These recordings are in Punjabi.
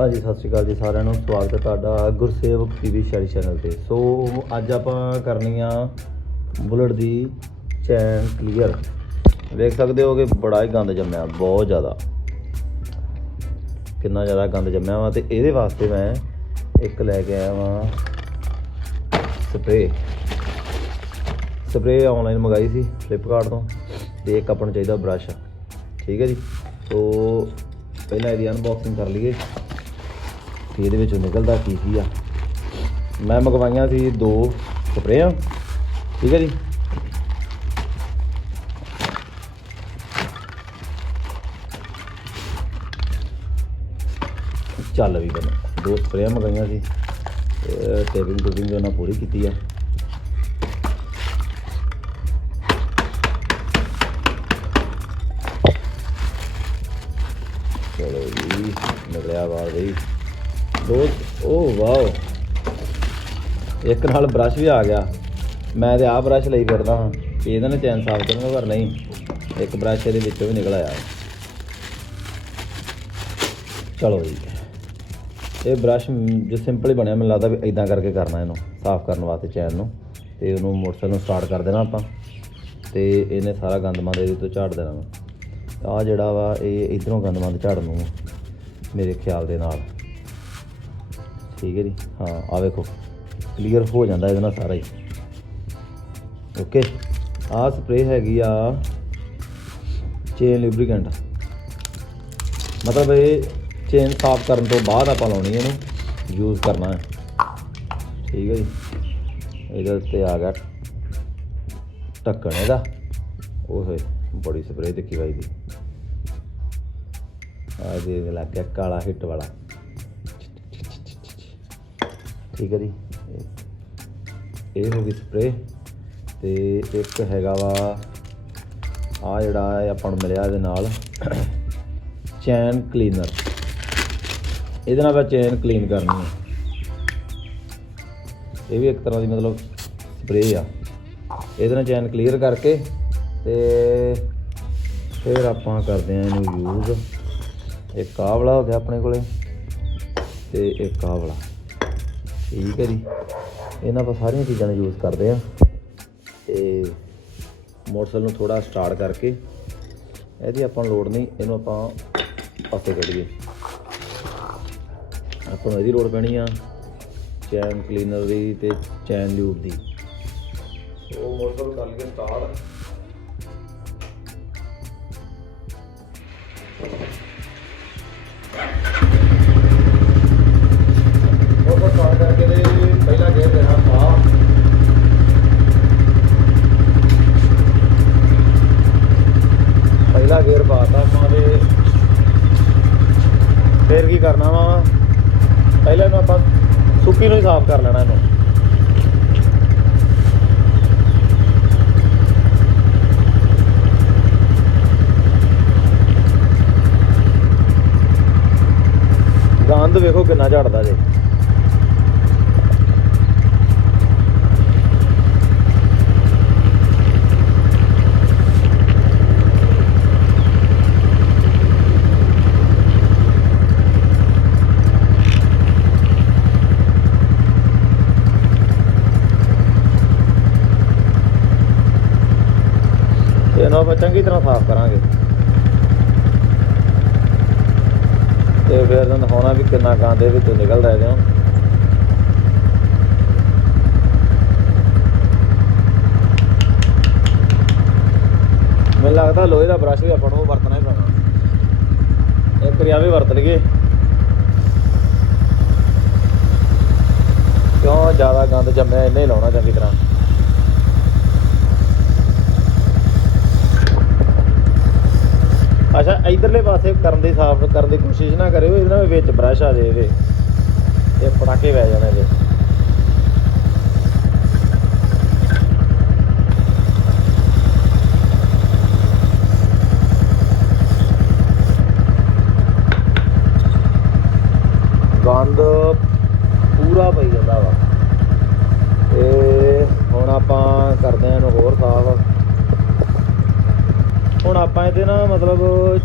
ਹਾਂਜੀ, ਸਤਿ ਸ਼੍ਰੀ ਅਕਾਲ ਜੀ ਸਾਰਿਆਂ ਨੂੰ। ਸਵਾਗਤ ਹੈ ਤੁਹਾਡਾ ਗੁਰਸੇਵਕ ਟੀਵੀ ਸ਼ੈਲੀ ਚੈਨਲ ਤੇ। ਸੋ, ਅੱਜ ਆਪਾਂ ਕਰਨੀ ਆ ਬੁਲਟ ਦੀ ਚੈਨ ਕਲੀਅਰ ਵੇਖ ਸਕਦੇ ਹੋ ਕਿ ਬੜਾ ਹੀ ਗੰਦ ਜੰਮਿਆ, ਬਹੁਤ ਜ਼ਿਆਦਾ। ਕਿੰਨਾ ਜ਼ਿਆਦਾ ਗੰਦ ਜੰਮਿਆ ਵਾ ਤੇ ਇਹਦੇ ਵਾਸਤੇ ਮੈਂ ਇੱਕ ਲੈ ਕੇ ਆਇਆ ਵਾਂ ਸਪਰੇ ਸਪਰੇ ਆਨਲਾਈਨ ਮੰਗਾਈ ਸੀ ਫਲਿੱਪਕਾਰਟ ਤੋਂ ਤੇ ਇੱਕ ਆਪਾਂ ਨੂੰ ਚਾਹੀਦਾ ਬ੍ਰਸ਼ ਠੀਕ ਹੈ ਜੀ? ਸੋ, ਪਹਿਲਾਂ ਇਹਦੀ ਅਨਬਾਕਸਿੰਗ ਕਰ ਲਈਏ। ਕਿ ਇਹਦੇ ਵਿੱਚੋਂ ਨਿਕਲਦਾ ਕੀ ਕੀ ਆ? ਮੈਂ ਮੰਗਵਾਈਆਂ ਸੀ ਦੋ ਸਪਰੇਆਂ। ਠੀਕ ਹੈ ਜੀ? ਚੱਲ ਵੀ ਬਣ ਦੋ ਸਪਰੇਆਂ ਮੰਗਾਈਆਂ ਸੀ ਟੇਪਿੰਗ ਟੂਪਿੰਗ ਉਹਨਾਂ ਪੂਰੀ ਕੀਤੀ ਆ। ਚਲੋ ਜੀ, ਨਿਕਲਿਆ ਬਾਹਰ ਬਈ ਦੋ ਓ ਵਾਓ। ਇੱਕ ਨਾਲ ਬ੍ਰਸ਼ ਵੀ ਆ ਗਿਆ। ਮੈਂ ਤੇ ਆਹ ਬ੍ਰਸ਼ ਲਈ ਫਿਰਦਾ ਹਾਂ। ਵੀ ਇਹਦਾ ਨੇ ਚੈਨ ਸਾਫ਼ ਕਰਨਾ ਪਰ ਨਹੀਂ। ਇੱਕ ਬ੍ਰਸ਼ ਇਹਦੇ ਵਿੱਚੋਂ ਵੀ ਨਿਕਲ ਆਇਆ। ਚਲੋ ਜੀ। ਇਹ ਬ੍ਰਸ਼ ਜੋ ਸਿੰਪਲ ਹੀ ਬਣਿਆ, ਮੈਨੂੰ ਲੱਗਦਾ ਵੀ ਇਦਾਂ ਕਰਕੇ ਕਰਨਾ ਇਹਨੂੰ। ਸਾਫ਼ ਕਰਨ ਵਾਸਤੇ ਚੈਨ ਨੂੰ। ਤੇ ਉਹਨੂੰ ਮੋਟਰਸਾਈਕਲ ਨੂੰ ਸਟਾਰਟ ਕਰ ਦੇਣਾ ਆਪਾਂ। ਤੇ ਇਹਨੇ ਸਾਰਾ ਗੰਦ ਮੰਦ ਇਹਦੇ ਤੋਂ ਝਾੜ ਦੇਣਾ ਵਾ। ਆ ਜਿਹੜਾ ਵਾ, ਇਹ ਇਧਰੋਂ ਗੰਦ ਮੰਦ ਝਾੜਨ ਨੂੰ ਮੇਰੇ ਖਿਆਲ ਦੇ ਨਾਲ। ਠੀਕ ਹੈ ਜੀ। ਹਾਂ ਆ ਵੇਖੋ। ਕਲੀਅਰ ਹੋ ਜਾਂਦਾ ਇਹਦੇ ਨਾਲ ਸਾਰਾ ਹੀ। ਓਕੇ ਆ ਸਪਰੇ ਹੈਗੀ ਆ ਚੇਨ ਲਿਬਰੀਕੈਂਟ ਮਤਲਬ ਇਹ ਚੇਨ ਸਾਫ਼ ਕਰਨ ਤੋਂ ਬਾਅਦ ਆਪਾਂ ਲਾਉਣੀ ਇਹਨੂੰ। ਯੂਜ਼ ਕਰਨਾ ਹੈ। ਠੀਕ ਹੈ ਜੀ। ਇਹਦੇ ਉੱਤੇ ਆ ਗਿਆ ਢੱਕਣ ਇਹਦਾ। ਉਹ ਬੜੀ ਸਪਰੇ ਦੇਖੀ ਬਾਈ ਦੀ। ਆ ਦੇ ਲੱਗ ਗਿਆ ਕਾਲਾ ਹਿੱਟ ਵਾਲਾ। ਠੀਕ ਹੈ ਜੀ। ਇਹ- ਇਹ ਹੋ ਗਈ ਸਪਰੇ ਤੇ ਇੱਕ ਹੈਗਾ ਵਾ ਆ ਜਿਹੜਾ ਆਪਾਂ ਨੂੰ ਮਿਲਿਆ ਇਹਦੇ ਨਾਲ ਚੈਨ ਕਲੀਨਰ ਇਹਦੇ ਨਾਲ ਮੈਂ ਚੈਨ ਕਲੀਨ ਕਰਨੀ ਹੈ ਇਹ ਵੀ ਇੱਕ ਤਰ੍ਹਾਂ ਦੀ ਮਤਲਬ ਸਪਰੇ ਆ। ਇਹਦੇ ਨਾਲ ਚੈਨ ਕਲੀਅਰ ਕਰਕੇ ਤੇ ਫਿਰ ਆਪਾਂ ਕਰਦੇ ਆ ਇਹਨੂੰ ਯੂਜ਼ ਇੱਕ ਆਹ ਹੋ ਗਿਆ ਆਪਣੇ ਕੋਲੇ ਤੇ ਇਹ ਆਹ ਠੀਕ ਹੈ ਜੀ। ਇਹਨਾਂ ਆਪਾਂ ਸਾਰੀਆਂ ਚੀਜ਼ਾਂ ਨੂੰ ਯੂਜ਼ ਕਰਦੇ ਆ ਤੇ ਮੋਟਰਸਾਈਕਲ ਨੂੰ ਥੋੜਾ ਸਟਾਰਟ ਕਰਕੇ ਇਹਦੀ ਆਪਾਂ ਨੂੰ ਲੋੜ ਨਹੀਂ, ਇਹਨੂੰ ਆਪਾਂ ਪਾਸੇ ਕੱਢੀਏ। ਆਪਾਂ ਨੂੰ ਇਹਦੀ ਲੋੜ ਪੈਣੀ ਆ ਚੈਨ ਕਲੀਨਰ ਦੀ ਤੇ ਚੈਨ ਲਿਊਬ ਦੀ। ਉਹ ਮੋਟਰਸਾਈਕਲ ਕਰ ਲਈਏ ਸਟਾਰਟ ਗੰਦ ਵੇਖੋ ਕਿੰਨਾ ਝੜਦਾ ਜੇ। ਤੇ ਇਹਨੂੰ ਚੰਗੀ ਤਰ੍ਹਾਂ ਸਾਫ਼ ਕਰਾਂਗੇ ਤੇ ਫਿਰ ਤੁਹਾਨੂੰ ਦਿਖਾਉਣਾ ਵੀ ਗੰਦ ਵਿੱਚੋਂ ਨਿਕਲਦਾ ਇਹਦੇ ਮੈਨੂੰ ਲੱਗਦਾ ਲੋਹੇ ਦਾ ਬ੍ਰਸ਼ ਵੀ ਆਪਾਂ ਨੂੰ ਵਰਤਣਾ ਹੀ ਪੈਣਾ। ਇੱਕ ਰਿਆ ਵੀ ਵਰਤ ਲਈਏ। ਕਿਉਂ ਜ਼ਿਆਦਾ ਗੰਦ ਜੰਮਿਆ ਇਹਨੇ ਹੀ ਲਾਉਣਾ ਚੰਗੀ ਤਰ੍ਹਾਂ। ਇਧਰਲੇ ਪਾਸੇ ਕਰਨ ਦੀ ਸਾਫ਼ ਕਰਨ ਦੀ ਕੋਸ਼ਿਸ਼ ਨਾ ਕਰਿਓ, ਇਹਦੇ ਨਾਲ ਵਿੱਚ ਬ੍ਰਸ਼ ਆ ਜੇ ਇਹਦੇ। ਇਹ ਪਟਾਕੇ ਵਹਿ ਜਾਣੇ ਇਹਦੇ ਗੰਦ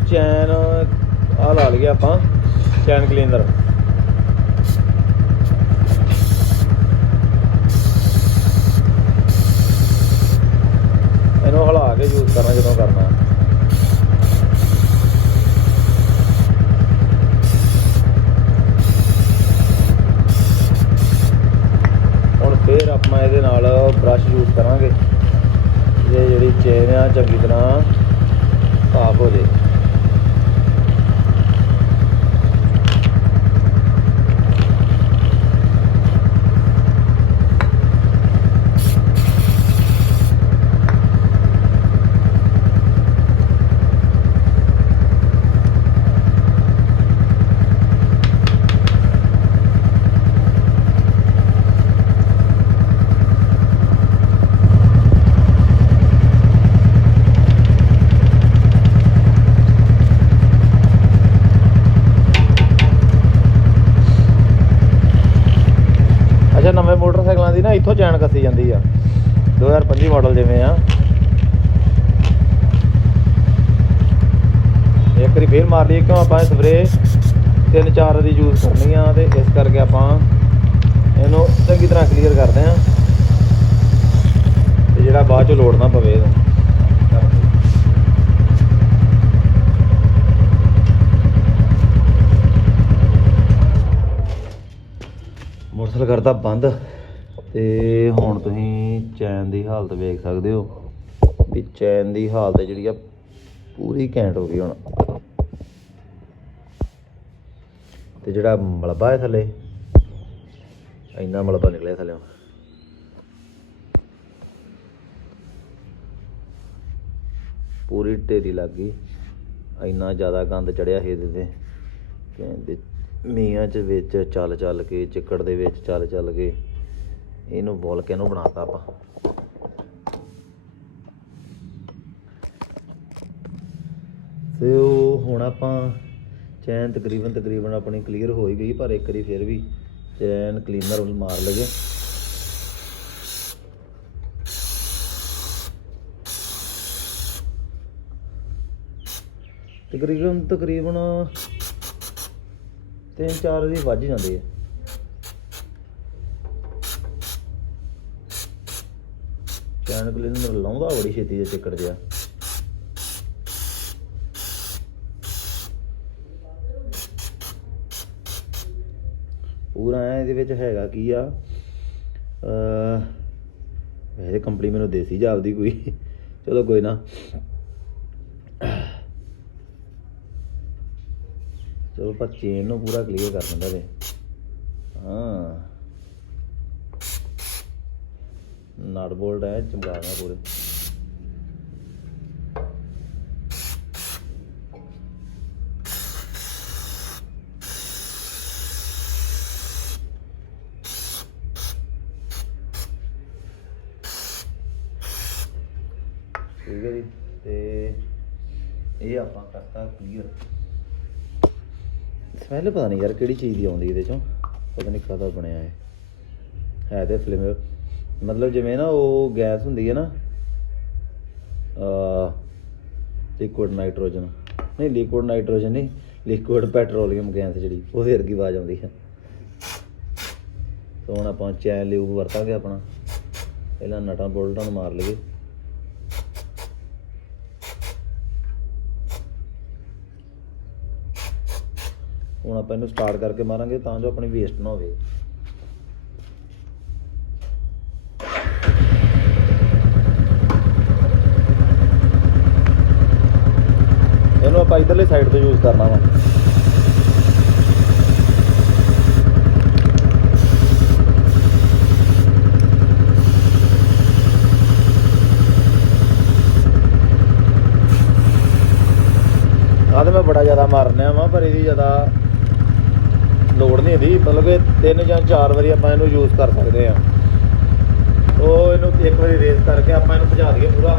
ਚੈਨ ਆ ਲਾ ਲਈਏ ਆਪਾਂ, ਚੈਨ ਕਲੀਨਰ। ਇਹਨੂੰ ਹਲਾ ਕੇ ਯੂਜ਼ ਕਰਨਾ, ਜਦੋਂ ਕਰਨਾ। ਹੁਣ ਫੇਰ ਆਪਾਂ ਇਹਦੇ ਨਾਲ ਬ੍ਰਸ਼ ਯੂਜ਼ ਕਰਾਂਗੇ। ਇਹ ਜਿਹੜੀ ਚੇਨ ਆ, ਚੰਗੀ ਤਰ੍ਹਾਂ ਸਾਫ਼ ਹੋ ਜੇ ਇੱਥੋਂ ਚੈਨ ਕੱਸੀ ਜਾਂਦੀ ਆ? 2025 ਮਾਡਲ ਜਿਵੇਂ ਆ। ਇੱਕ ਵਾਰੀ ਫੇਰ ਮਾਰ ਲਈ ਕਿਉਂ ਆਪਾਂ ਸਪਰੇ ਤਿੰਨ ਚਾਰ ਦੀ ਯੂਜ਼ ਕਰਨੀ ਆ ਤੇ ਇਸ ਕਰਕੇ ਆਪਾਂ ਇਹਨੂੰ ਚੰਗੀ ਤਰ੍ਹਾਂ ਕਲੀਅਰ ਕਰਦੇ ਆ। ਤੇ ਜਿਹੜਾ ਬਾਅਦ ਚ ਲੋਡ ਨਾ ਪਵੇ ਇਹਨੂੰ ਮੋਟਰਸਾਈਕਲ ਕਰਦਾ ਬੰਦ। ਤੇ ਹੁਣ ਤੁਸੀਂ ਚੈਨ ਦੀ ਹਾਲਤ ਵੇਖ ਸਕਦੇ ਹੋ ਵੀ ਚੈਨ ਦੀ ਹਾਲਤ ਜਿਹੜੀ ਆ ਪੂਰੀ ਘੈਂਟ ਹੋ ਗਈ ਹੁਣ। ਤੇ ਜਿਹੜਾ ਮਲਬਾ ਹੈ ਥੱਲੇ, ਇੰਨਾ ਮਲਬਾ ਨਿਕਲਿਆ ਥੱਲੇ। ਪੂਰੀ ਢੇਰੀ ਲੱਗ ਗਈ, ਇੰਨਾ ਜ਼ਿਆਦਾ ਗੰਦ ਚੜਿਆ ਸੀ ਇਹਦੇ ਤੇ। ਕਹਿੰਦੇ ਮੀਆਂ ਚ ਵਿੱਚ ਚੱਲ ਚੱਲ ਕੇ, ਚਿੱਕੜ ਦੇ ਵਿੱਚ ਚੱਲ ਚੱਲ ਕੇ। ਇਹਨੂੰ ਵੋਲਕੈਨੋ ਬਣਾਤਾ ਆਪਾਂ। ਤੇ ਉਹ ਹੁਣ ਆਪਾਂ ਚੈਨ ਤਕਰੀਬਨ ਤਕਰੀਬਨ ਆਪਣੀ ਕਲੀਅਰ ਹੋ ਹੀ ਗਈ, ਪਰ ਇੱਕ ਵਾਰੀ ਫਿਰ ਵੀ ਚੈਨ ਕਲੀਨਰ ਮਾਰ ਲਗੇ ਤਕਰੀਬਨ ਤਕਰੀਬਨ ਤਿੰਨ ਚਾਰ ਦੀ ਵੱਜ ਜਾਂਦੇ ਆ। ਚੈਨ ਕਲੀਨਰ ਲਾਉਂਦਾ ਬੜੀ ਛੇਤੀ ਜੇ ਚਿੱਕੜ ਜਿਆ ਪੂਰਾ ਇਹਦੇ ਵਿੱਚ ਹੈਗਾ ਕੀ ਆ? ਅ ਵੈਸੇ ਕੰਪਨੀ ਮੈਨੂੰ ਦੇਸੀ ਜਾਪਦੀ ਕੋਈ, ਚਲੋ ਕੋਈ ਨਾ। ਚਲੋ ਪਰ ਚੇਨ ਨੂੰ ਪੂਰਾ ਕਲੀਅਰ ਕਰ ਦਿੰਦਾ ਵੇ। ਹਾਂ। ਨਟ ਬੋਲਟ ਹੈ ਚਮਕਾਣਾ ਪੂਰੇ। ਠੀਕ ਹੈ ਜੀ, ਤੇ ਇਹ ਆਪਾਂ ਕਰਤਾ ਕਲੀਅਰ ਸਮੈਲ ਪਤਾ ਨਹੀਂ ਯਾਰ ਕਿਹੜੀ ਚੀਜ਼ ਦੀ ਆਉਂਦੀ ਇਹਦੇ ਚੋਂ, ਪਤਾ ਨਹੀਂ ਕਾਹਦਾ ਬਣਿਆ ਹੈ ਹੈ ਤੇ ਫਿਲਮ ਮਤਲਬ ਜਿਵੇਂ ਨਾ ਉਹ ਗੈਸ ਹੁੰਦੀ ਹੈ ਨਾ ਅ ਲਿਕੁਇਡ ਨਾਈਟ੍ਰੋਜਨ ਨਹੀਂ ਲਿਕੁਇਡ ਨਾਈਟ੍ਰੋਜਨ ਨਹੀਂ ਲਿਕੁਇਡ ਪੈਟਰੋਲੀਅਮ ਗੈਸ ਜਿਹੜੀ, ਉਹਦੇ ਵਰਗੀ ਆਵਾਜ਼ ਆਉਂਦੀ ਹੈ। ਤਾਂ ਹੁਣ ਆਪਾਂ ਚੈਨ ਲਿਊਬ ਵਰਤਾਂਗੇ ਆਪਣਾ। ਪਹਿਲਾਂ ਨਟਾਂ ਬੋਲਟਾਂ ਨੂੰ ਮਾਰ ਲਈਏ। ਹੁਣ ਆਪਾਂ ਇਹਨੂੰ ਸਟਾਰਟ ਕਰਕੇ ਮਾਰਾਂਗੇ ਤਾਂ ਜੋ ਆਪਣੀ ਵੇਸਟ ਨਾ ਹੋਵੇ ਇਹਨੂੰ ਆਪਾਂ ਇਧਰਲੀ ਸਾਈਡ ਤੋਂ ਯੂਜ਼ ਕਰਨਾ ਵਾ। ਆਹ ਮੈਂ ਬੜਾ ਜ਼ਿਆਦਾ ਮਾਰਨਿਆ ਵਾ, ਪਰ ਇਹਦੀ ਜ਼ਿਆਦਾ ਲੋੜ ਨਹੀਂ ਇਹਦੀ। ਮਤਲਬ ਕਿ ਤਿੰਨ ਜਾਂ ਚਾਰ ਵਾਰੀ ਆਪਾਂ ਇਹਨੂੰ ਯੂਜ਼ ਕਰ ਸਕਦੇ ਆ ਉਹ ਇਹਨੂੰ ਇੱਕ ਵਾਰੀ ਰੇਸ ਕਰਕੇ ਆਪਾਂ ਇਹਨੂੰ ਭਜਾ ਦਈਏ ਪੂਰਾ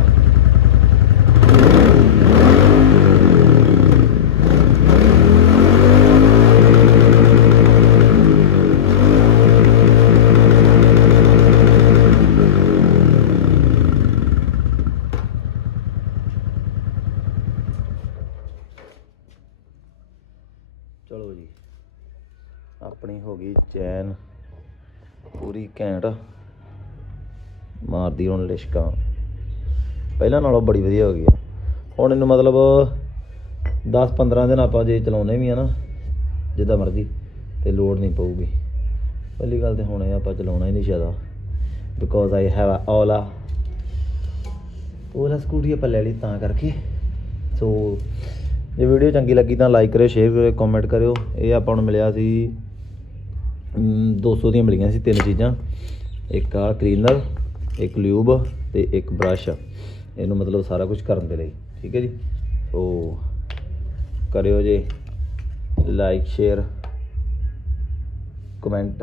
ਚਲੋ ਜੀ ਆਪਣੀ ਹੋ ਗਈ ਚੈਨ ਪੂਰੀ ਘੈਂਟ ਮਾਰਦੀ ਹੁਣ ਲਿਸ਼ਕਾਂ। ਪਹਿਲਾਂ ਨਾਲੋਂ ਬੜੀ ਵਧੀਆ ਹੋ ਗਈ ਆ। ਹੁਣ ਇਹਨੂੰ ਮਤਲਬ 10-15 ਦਿਨ ਆਪਾਂ ਜੇ ਚਲਾਉਨੇ ਵੀ ਆ ਨਾ, ਜਿੱਦਾਂ ਮਰਜ਼ੀ, ਤੇ ਲੋਡ ਨਹੀਂ ਪਊਗੀ। ਪਹਿਲੀ ਗੱਲ ਤੇ ਹੁਣ ਇਹ ਆਪਾਂ ਚਲਾਉਣਾ ਹੀ ਨਹੀਂ ਜ਼ਿਆਦਾ। Because I have uh Ola Ola scooty ਆਪਾਂ ਲੈ ਲਈ ਤਾਂ ਕਰਕੇ। ਸੋ ਜੇ ਵੀਡੀਓ ਚੰਗੀ ਲੱਗੀ ਤਾਂ ਲਾਈਕ ਕਰਿਓ ਸ਼ੇਅਰ ਕਰਿਓ ਕਮੈਂਟ ਕਰਿਓ। ਇਹ ਆਪਾਂ ਨੂੰ ਮਿਲਿਆ ਸੀ 200 ਦੀਆਂ ਮਿਲੀਆਂ ਸੀ ਤਿੰਨ ਚੀਜ਼ਾਂ। ਇੱਕ ਆ ਕਲੀਨਰ ਇੱਕ ਲਿਊਬ ਤੇ ਇੱਕ ਬ੍ਰਸ਼ ਇਹਨੂੰ ਮਤਲਬ ਸਾਰਾ ਕੁਝ ਕਰਨ ਦੇ ਲਈ, ਠੀਕ ਹੈ ਜੀ? ਸੋ ਕਰਿਓ ਜੇ ਲਾਈਕ ਸ਼ੇਅਰ ਕਮੈਂਟ